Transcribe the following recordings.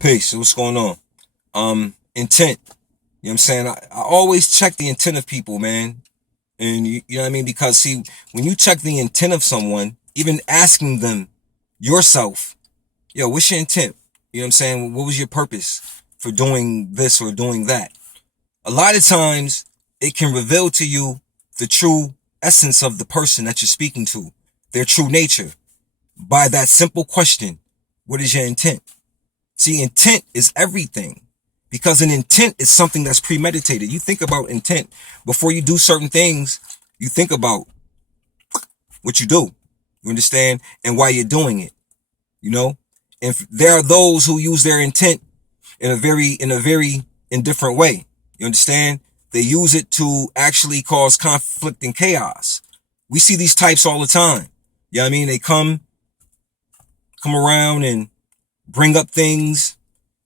Peace. So what's going on? Intent. You know what I'm saying? I always check the intent of people, man. And you know what I mean? Because see, when you check the intent of someone, even asking them yourself, yo, what's your intent? You know what I'm saying? What was your purpose for doing this or doing that? A lot of times it can reveal to you the true essence of the person that you're speaking to, their true nature, by that simple question. What is your intent? See, intent is everything because an intent is something that's premeditated. You think about intent before you do certain things. You think about what you do. You understand? And why you're doing it, you know? And there are those who use their intent in a very indifferent way. You understand? They use it to actually cause conflict and chaos. We see these types all the time. You know what I mean? They come around and bring up things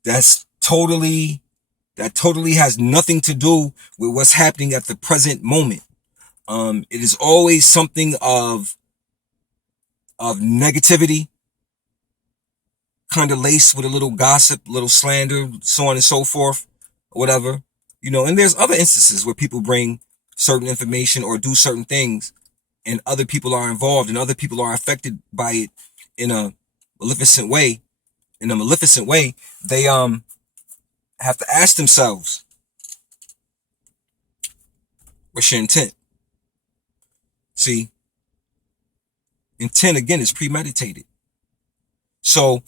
that totally has nothing to do with what's happening at the present moment. It is always something of negativity, kind of laced with a little gossip, little slander, so on and so forth, or whatever. You know, and there's other instances where people bring certain information or do certain things, and other people are involved, and other people are affected by it in a maleficent way. They have to ask themselves, what's your intent? See, intent again is premeditated. So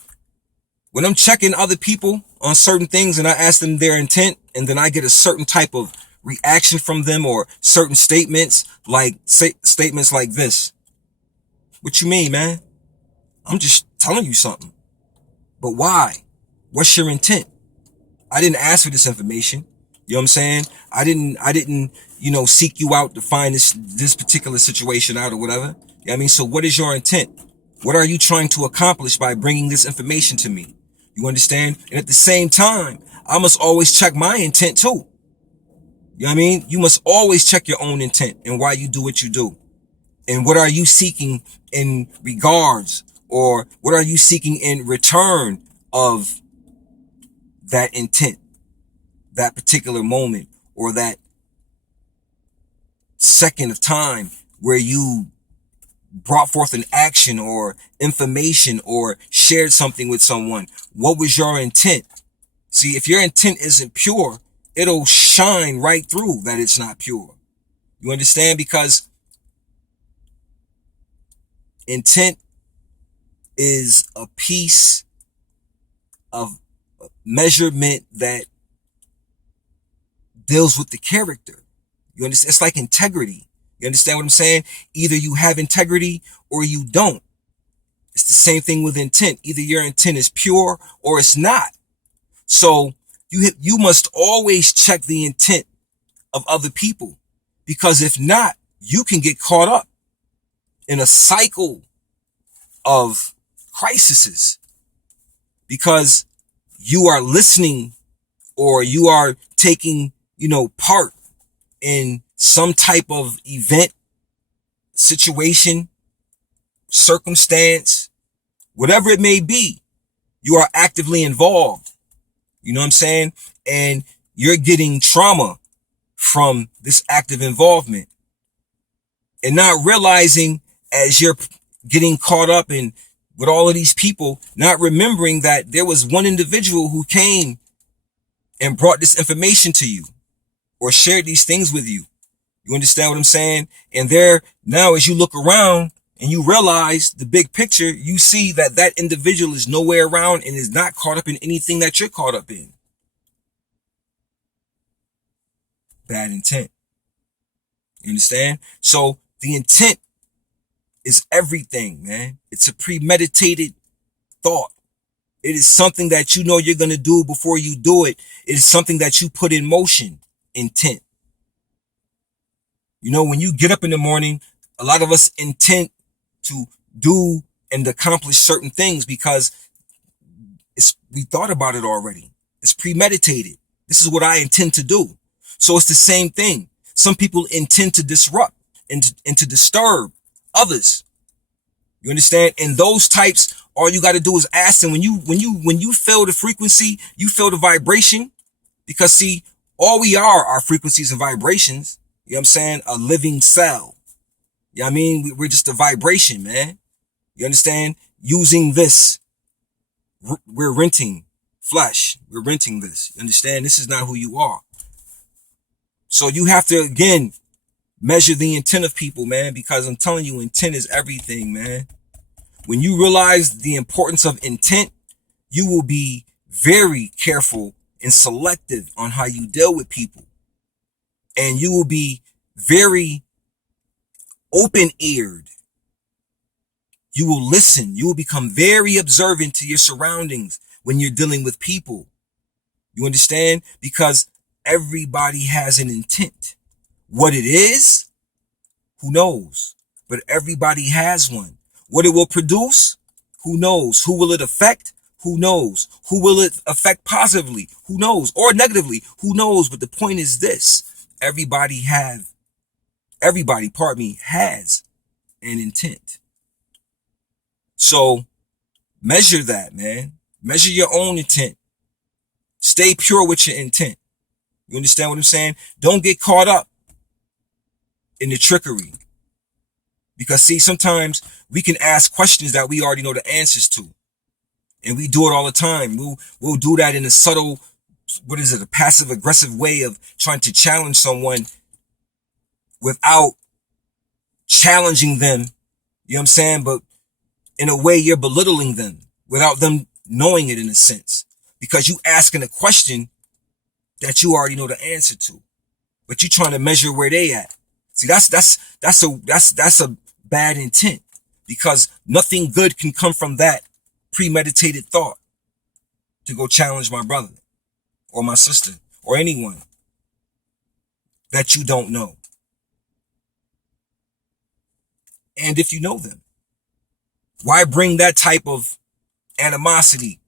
when I'm checking other people on certain things and I ask them their intent, and then I get a certain type of reaction from them or certain statements like statements like this. What you mean, man? I'm just telling you something. But why? What's your intent? I didn't ask for this information. You know what I'm saying? I didn't, seek you out to find this particular situation out or whatever. You know what I mean? So what is your intent? What are you trying to accomplish by bringing this information to me? You understand? And at the same time, I must always check my intent too. You know what I mean? You must always check your own intent and why you do what you do. And what are you seeking in regards, or what are you seeking in return of that intent, that particular moment, or that second of time where you brought forth an action or information or shared something with someone? What was your intent? See, if your intent isn't pure, it'll shine right through that it's not pure. You understand? Because intent is a piece of measurement that deals with the character. You understand? It's like integrity. You understand what I'm saying? Either you have integrity or you don't. It's the same thing with intent. Either your intent is pure or it's not. So you must always check the intent of other people, because if not, you can get caught up in a cycle of crises because you are listening or you are taking, part in some type of event, situation, circumstance, whatever it may be. You are actively involved. You know what I'm saying? And you're getting trauma from this active involvement and not realizing, as you're getting caught up in with all of these people, not remembering that there was one individual who came and brought this information to you or shared these things with you. You understand what I'm saying? And there now, as you look around and you realize the big picture, you see that that individual is nowhere around and is not caught up in anything that you're caught up in. Bad intent. You understand? So the intent is everything, man. It's a premeditated thought. It is something that you know you're going to do before you do it. It is something that you put in motion. Intent. When you get up in the morning, a lot of us intend to do and accomplish certain things because we thought about it already. It's premeditated. This is what I intend to do. So it's the same thing. Some people intend to disrupt and to disturb others. You understand? And those types All you got to do is ask them. When you feel the frequency, you feel the vibration. Because see, all we are frequencies and vibrations. You know what I'm saying? A living cell. You know what I mean? We're just a vibration, man. You understand? Using this, we're renting flesh. We're renting this. You understand? This is not who you are. So you have to, again, measure the intent of people, man, because I'm telling you, intent is everything, man. When you realize the importance of intent, you will be very careful and selective on how you deal with people. And you will be very open-eared. You will listen. You will become very observant to your surroundings when you're dealing with people. You understand? Because everybody has an intent. What it is, who knows? But everybody has one. What it will produce, who knows? Who will it affect? Who knows? Who will it affect positively? Who knows? Or negatively? Who knows? But the point is this. Everybody, has an intent. So measure that, man. Measure your own intent. Stay pure with your intent. You understand what I'm saying? Don't get caught up in the trickery. Because see, sometimes we can ask questions that we already know the answers to. And we do it all the time. We'll do that in a subtle, a passive aggressive way of trying to challenge someone without challenging them. You know what I'm saying? But in a way, you're belittling them without them knowing it, in a sense, because you asking a question that you already know the answer to, but you trying to measure where they at. See, that's a bad intent, because nothing good can come from that premeditated thought to go challenge my brother or my sister or anyone that you don't know. And if you know them, why bring that type of animosity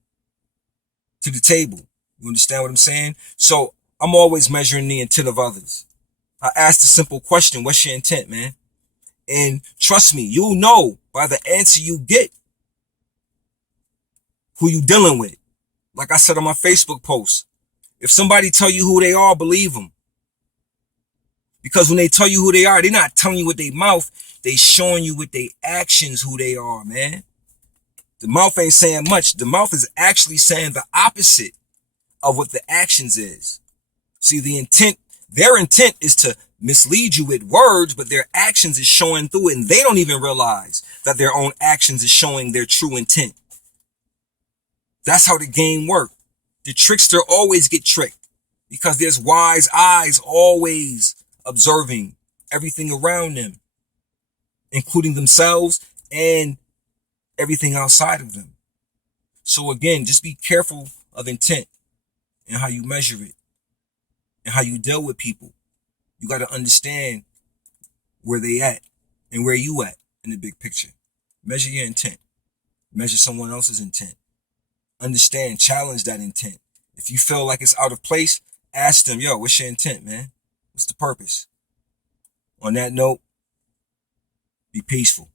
to the table? You understand what I'm saying? So I'm always measuring the intent of others. I ask the simple question, what's your intent, man? And trust me, you'll know by the answer you get who you dealing with. Like I said on my Facebook post, if somebody tell you who they are, believe them. Because when they tell you who they are, they're not telling you with their mouth, they showing you with their actions who they are, man. The mouth ain't saying much. The mouth is actually saying the opposite of what the actions is. See, their intent is to mislead you with words, but their actions is showing through it, and they don't even realize that their own actions is showing their true intent. That's how the game works. The trickster always get tricked because there's wise eyes always observing everything around them, including themselves and everything outside of them. So again, just be careful of intent and how you measure it and how you deal with people. You got to understand where they at and where you at in the big picture. Measure your intent. Measure someone else's intent. Understand, challenge that intent. If you feel like it's out of place, ask them, yo, what's your intent, man? What's the purpose? On that note, be peaceful.